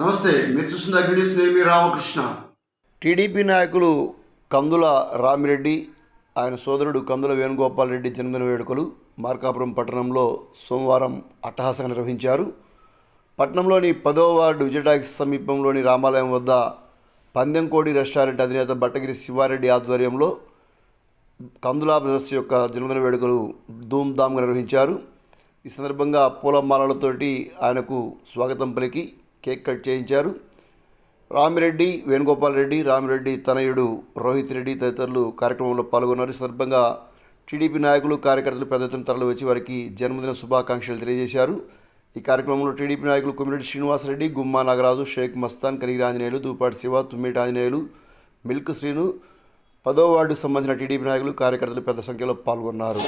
నమస్తే, మీరు చూస్తున్న అగ్నిస్. నేను మీ రామకృష్ణ. టీడీపీ నాయకులు కందుల రామిరెడ్డి, ఆయన సోదరుడు కందుల వేణుగోపాల్ రెడ్డి జన్మదిన వేడుకలు మార్కాపురం పట్టణంలో సోమవారం అట్టహాసంగా నిర్వహించారు. పట్టణంలోని 10వ వార్డు విజయటాక్స్ సమీపంలోని రామాలయం వద్ద పందెంకోడి రెస్టారెంట్ అధినేత బట్టగిరి శివారెడ్డి ఆధ్వర్యంలో కందుల బ్రదర్స్ యొక్క జన్మదిన వేడుకలు ధూమ్ధామ్గా నిర్వహించారు. ఈ సందర్భంగా పూలమాలలతోటి ఆయనకు స్వాగతం పలికి కేక్ కట్ చేయించారు. రామిరెడ్డి, వేణుగోపాల్ రెడ్డి, రామిరెడ్డి తనయుడు రోహిత్ రెడ్డి తదితరులు కార్యక్రమంలో పాల్గొన్నారు. ఈ సందర్భంగా టీడీపీ నాయకులు, కార్యకర్తలు పెద్ద ఎత్తున తరలి వచ్చి వారికి జన్మదిన శుభాకాంక్షలు తెలియజేశారు. ఈ కార్యక్రమంలో టీడీపీ నాయకులు కొమ్మిరెడ్డి శ్రీనివాసరెడ్డి, గుమ్మా నాగరాజు, షేక్ మస్తాన్, కనిగిరి ఆంజనేయులు, దూపాటి శివ, తుమ్మేటి ఆంజనేయులు, మిల్క్ శ్రీను, 10వ వార్డుకు సంబంధించిన టీడీపీ నాయకులు, కార్యకర్తలు పెద్ద సంఖ్యలో పాల్గొన్నారు.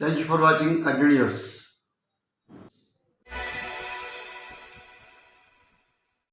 Thank you for watching Agri News.